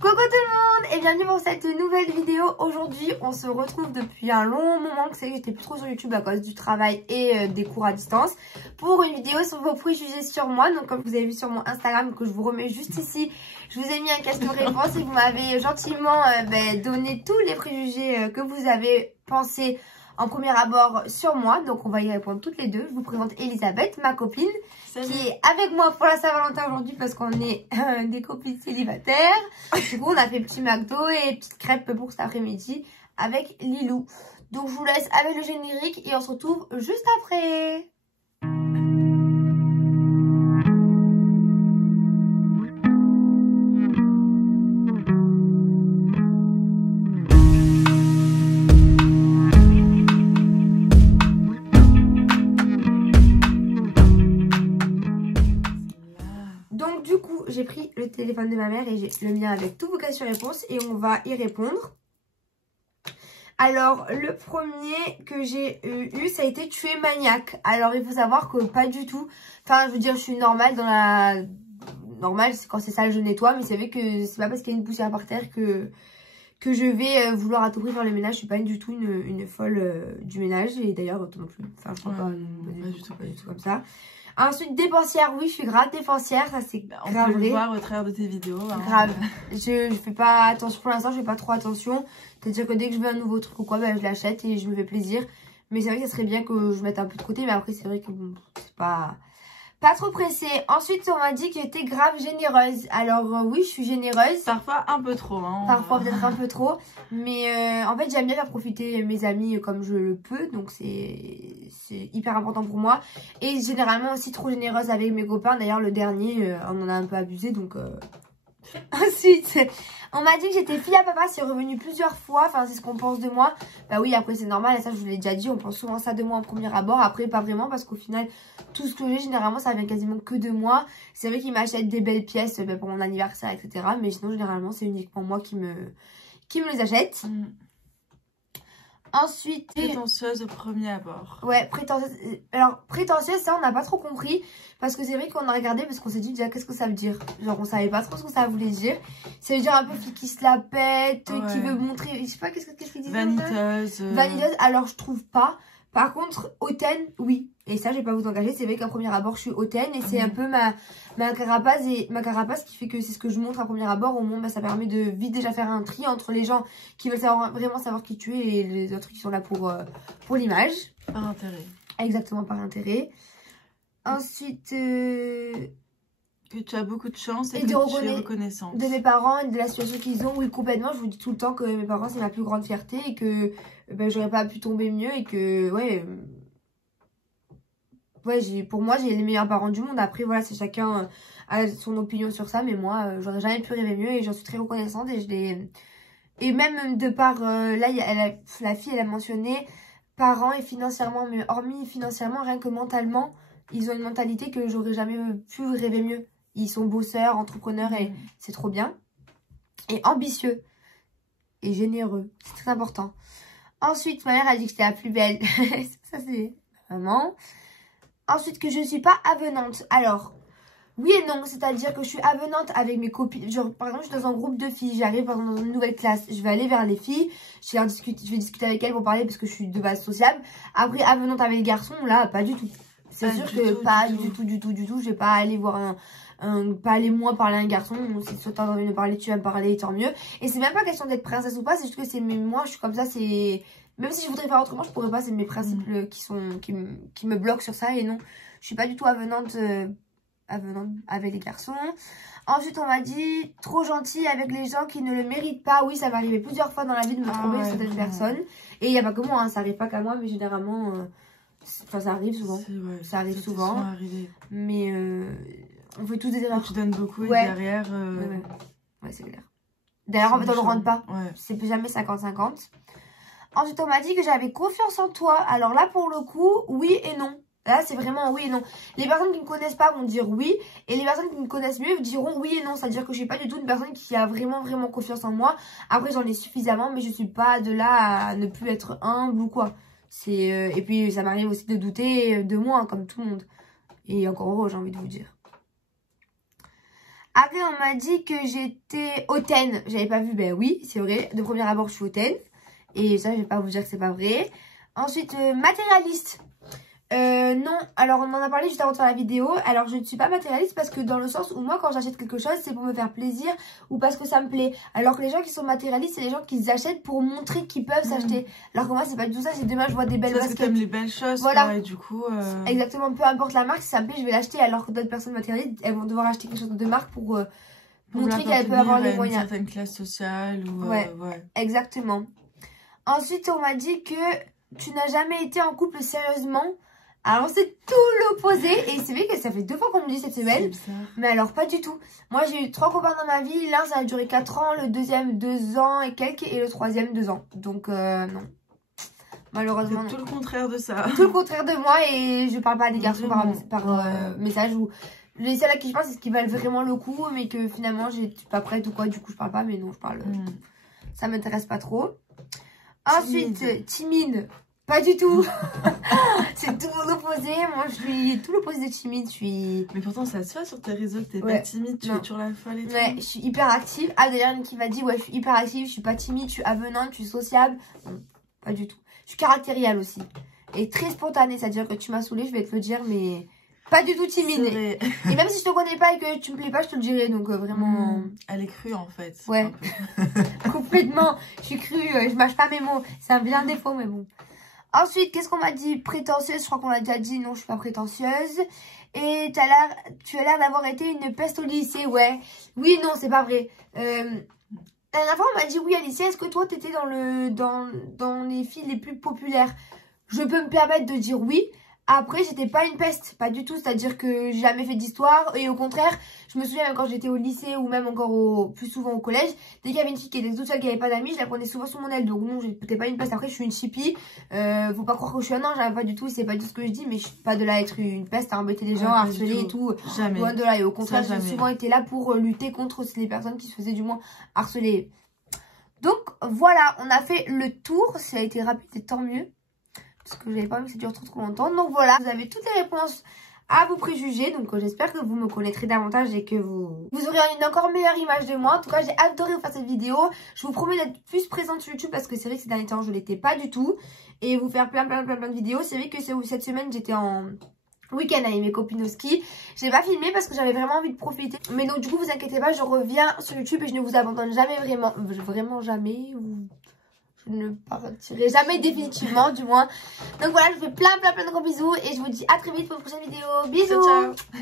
Coucou tout le monde et bienvenue pour cette nouvelle vidéo. Aujourd'hui on se retrouve depuis un long moment, que c'est que j'étais plus trop sur YouTube à cause du travail et des cours à distance, pour une vidéo sur vos préjugés sur moi. Donc comme vous avez vu sur mon Instagram, que je vous remets juste ici, je vous ai mis un question-réponse et vous m'avez gentiment donné tous les préjugés que vous avez pensé en premier abord sur moi. Donc on va y répondre toutes les deux. Je vous présente Elisabeth, ma copine. Salut. Qui est avec moi pour la Saint-Valentin aujourd'hui parce qu'on est des copines célibataires. Du coup on a fait petit McDo et petite crêpe pour cet après-midi avec Lilou. Donc je vous laisse avec le générique et on se retrouve juste après. Donc du coup j'ai pris le téléphone de ma mère et j'ai le mien avec tous vos questions-réponses et on va y répondre. Alors le premier que j'ai eu, ça a été tu es maniaque. Alors il faut savoir que pas du tout. Enfin je veux dire je suis normale dans la... Normale c'est quand c'est sale je nettoie, mais c'est vrai que c'est pas parce qu'il y a une poussière par terre que je vais vouloir à tout prix faire le ménage. Je suis pas du tout une folle du ménage et d'ailleurs toi non plus. Enfin je crois pas du tout comme ça. Ensuite, dépensière, oui, je suis grave dépensière, ça c'est grave vrai. On peut le voir au travers de tes vidéos. Hein. Grave. Je fais pas attention, pour l'instant, je fais pas trop attention. C'est-à-dire que dès que je veux un nouveau truc ou quoi, je l'achète et je me fais plaisir. Mais c'est vrai que ça serait bien que je mette un peu de côté, mais après, c'est vrai que bon, c'est pas trop pressée. Ensuite, on m'a dit que j'étais grave généreuse. Alors oui, je suis généreuse. Parfois un peu trop. Hein. Parfois peut-être un peu trop. Mais en fait, j'aime bien faire profiter mes amis comme je le peux. Donc c'est hyper important pour moi. Et généralement aussi trop généreuse avec mes copains. D'ailleurs, le dernier, on en a un peu abusé. Donc ensuite, on m'a dit que j'étais fille à papa. C'est revenu plusieurs fois. Enfin, c'est ce qu'on pense de moi. Bah oui, après c'est normal. Et ça, je vous l'ai déjà dit. On pense souvent ça de moi en premier abord. Après, pas vraiment. Parce qu'au final, tout ce que j'ai, généralement, ça vient quasiment que de moi. C'est vrai qu'ils m'achètent des belles pièces pour mon anniversaire, etc. Mais sinon, généralement, c'est uniquement moi qui me les achète. Ensuite... Prétentieuse au premier abord. Ouais, prétentieuse. Alors, prétentieuse, ça, on n'a pas trop compris. Parce que c'est vrai qu'on a regardé, parce qu'on s'est dit déjà, qu'est-ce que ça veut dire? Genre, on savait pas trop ce que ça voulait dire. Ça veut dire un peu fille qui se la pète, ouais. Qui veut montrer... Je sais pas, qu'est-ce qu'il dit? Vaniteuse. Vaniteuse, alors je trouve pas. Par contre, hautaine, oui. Et ça, je vais pas vous engager. C'est vrai qu'à premier abord, je suis hautaine. Et c'est un peu ma carapace qui fait que c'est ce que je montre à premier abord. Au moins, ça permet de vite déjà faire un tri entre les gens qui veulent vraiment savoir qui tu es et les autres qui sont là pour l'image. Par intérêt. Exactement, par intérêt. Ensuite... Que tu as beaucoup de chance et que tu es reconnaissante. De mes parents et de la situation qu'ils ont. Oui, complètement. Je vous dis tout le temps que mes parents, c'est ma plus grande fierté. Et que j'aurais pas pu tomber mieux. Et que, ouais, pour moi, j'ai les meilleurs parents du monde. Après, voilà, c'est chacun a son opinion sur ça. Mais moi, j'aurais jamais pu rêver mieux. Et j'en suis très reconnaissante. Et je l'ai... Et même de par... là, la fille, elle a mentionné parents et financièrement. Mais hormis financièrement, rien que mentalement, ils ont une mentalité que j'aurais jamais pu rêver mieux. Ils sont bosseurs, entrepreneurs et c'est trop bien. Et ambitieux. Et généreux. C'est très important. Ensuite, ma mère a dit que j'étais la plus belle. Ça, c'est maman. Ensuite, que je ne suis pas avenante. Alors, oui et non. C'est-à-dire que je suis avenante avec mes copines. Genre, par exemple, je suis dans un groupe de filles. J'arrive par exemple dans une nouvelle classe. Je vais aller vers les filles. Je vais discuter avec elles pour parler parce que je suis de base sociable. Après, avenante avec les garçons, là, pas du tout. C'est sûr que pas du tout. Je vais pas aller voir pas aller moi parler à un garçon. Si soit t'as envie de parler, tu vas me parler, tant mieux. Et c'est même pas question d'être princesse ou pas. C'est juste que c'est moi, je suis comme ça. C'est même si je voudrais faire autrement, je pourrais pas. C'est mes principes qui me bloquent sur ça. Et non, je suis pas du tout avenante avec les garçons. Ensuite, on m'a dit trop gentille avec les gens qui ne le méritent pas. Oui, ça m'est arrivé plusieurs fois dans la vie de me tromper avec certaines personnes. Et il y a pas que moi, hein, ça arrive pas qu'à moi, mais généralement. Enfin, ça arrive souvent. Ça arrive souvent. Mais on fait tous des erreurs. Tu donnes beaucoup et derrière... Ouais, c'est clair. D'ailleurs, en fait, on ne rentre pas. Ouais. C'est plus jamais 50-50. Ensuite, on m'a dit que j'avais confiance en toi. Alors là, pour le coup, oui et non. Là, c'est vraiment oui et non. Les personnes qui ne me connaissent pas vont dire oui. Et les personnes qui me connaissent mieux diront oui et non. C'est-à-dire que je ne suis pas du tout une personne qui a vraiment confiance en moi. Après, j'en ai suffisamment, mais je ne suis pas de là à ne plus être humble ou quoi. Et puis ça m'arrive aussi de douter de moi, comme tout le monde. Et encore heureux, j'ai envie de vous dire. Après, on m'a dit que j'étais hautaine. J'avais pas vu, ben oui, c'est vrai. De premier abord, je suis hautaine. Et ça, je vais pas vous dire que c'est pas vrai. Ensuite, matérialiste. Non, alors on en a parlé juste avant de faire la vidéo. Alors je ne suis pas matérialiste parce que dans le sens où moi quand j'achète quelque chose c'est pour me faire plaisir ou parce que ça me plaît. Alors que les gens qui sont matérialistes c'est les gens qui achètent pour montrer qu'ils peuvent s'acheter. Alors que moi c'est pas du tout ça, c'est demain je vois des belles baskets. Parce que t'aimes les belles choses, voilà. Quoi, et du coup... Exactement, peu importe la marque, si ça me plaît je vais l'acheter. Alors que d'autres personnes matérialistes elles vont devoir acheter quelque chose de marque pour montrer qu'elles peuvent avoir les moyens. Une certaine classe sociale ou... ouais, exactement. Ensuite on m'a dit que tu n'as jamais été en couple sérieusement. Alors c'est tout l'opposé et c'est vrai que ça fait 2 fois qu'on me dit cette semaine. Mais alors pas du tout. Moi j'ai eu 3 copains dans ma vie. L'un ça a duré 4 ans, le deuxième 2 ans et quelques et le troisième 2 ans. Donc non. Malheureusement tout le contraire de ça. Tout le contraire de moi et je parle pas à des garçons par message ou... Les seuls à qui je parle c'est ce qui valent vraiment le coup mais que finalement j'ai pas prête ou quoi du coup je parle pas mais non je parle... Ça m'intéresse pas trop. Ensuite timide. Pas du tout. C'est tout l'opposé. Moi, je suis tout l'opposé de timide. Je suis... Mais pourtant, ça se fait sur tes réseaux que t'es pas timide. Tu es toujours la folle et tout. Ouais, je suis hyper active. Ah, d'ailleurs, une qui m'a dit, ouais, je suis hyper active. Je suis pas timide. Je suis avenante. Je suis sociable. Non, pas du tout. Je suis caractérielle aussi. Et très spontanée. C'est-à-dire que tu m'as saoulée, je vais te le dire, mais pas du tout timide. Et même si je te connais pas et que tu me plais pas, je te le dirai. Donc, vraiment... Elle est crue, en fait. Ouais. Complètement. Je suis crue. Je mâche pas mes mots. C'est un vilain défaut, mais bon. Ensuite, qu'est-ce qu'on m'a dit? Prétentieuse, je crois qu'on l'a déjà dit. Non, je suis pas prétentieuse. Et tu as l'air d'avoir été une peste au lycée, ouais. Oui, non, c'est pas vrai. La dernière fois, on m'a dit, oui, à lycée, est-ce que toi, t'étais dans les filles les plus populaires? Je peux me permettre de dire oui. Après, j'étais pas une peste, pas du tout. C'est-à-dire que j'ai jamais fait d'histoire. Et au contraire, je me souviens même quand j'étais au lycée ou même encore plus souvent au collège, dès qu'il y avait une fille qui était toute seule, qui avait pas d'amis, je la prenais souvent sous mon aile. Donc non, j'étais pas une peste. Après, je suis une chippie. Faut pas croire que je suis un ange, pas du tout. C'est pas du tout ce que je dis, mais je suis pas de là à être une peste, à embêter les gens, à harceler et tout. Jamais. Loin de là. Et au contraire, j'ai souvent été là pour lutter contre les personnes qui se faisaient du moins harceler. Donc voilà, on a fait le tour. Ça a été rapide et tant mieux. Parce que j'avais pas envie que ça dure trop longtemps. Donc voilà, vous avez toutes les réponses à vos préjugés. Donc j'espère que vous me connaîtrez davantage et que vous aurez une encore meilleure image de moi. En tout cas, j'ai adoré vous faire cette vidéo. Je vous promets d'être plus présente sur YouTube parce que c'est vrai que ces derniers temps, je l'étais pas du tout. Et vous faire plein de vidéos. C'est vrai que cette semaine, j'étais en week-end avec mes copines au ski. Je n'ai pas filmé parce que j'avais vraiment envie de profiter. Mais donc du coup, vous inquiétez pas, je reviens sur YouTube et je ne vous abandonne jamais vraiment jamais. Je ne partirai jamais définitivement du moins. Donc voilà, je vous fais plein de gros bisous et je vous dis à très vite pour une prochaine vidéo. Bisous. Ciao, ciao.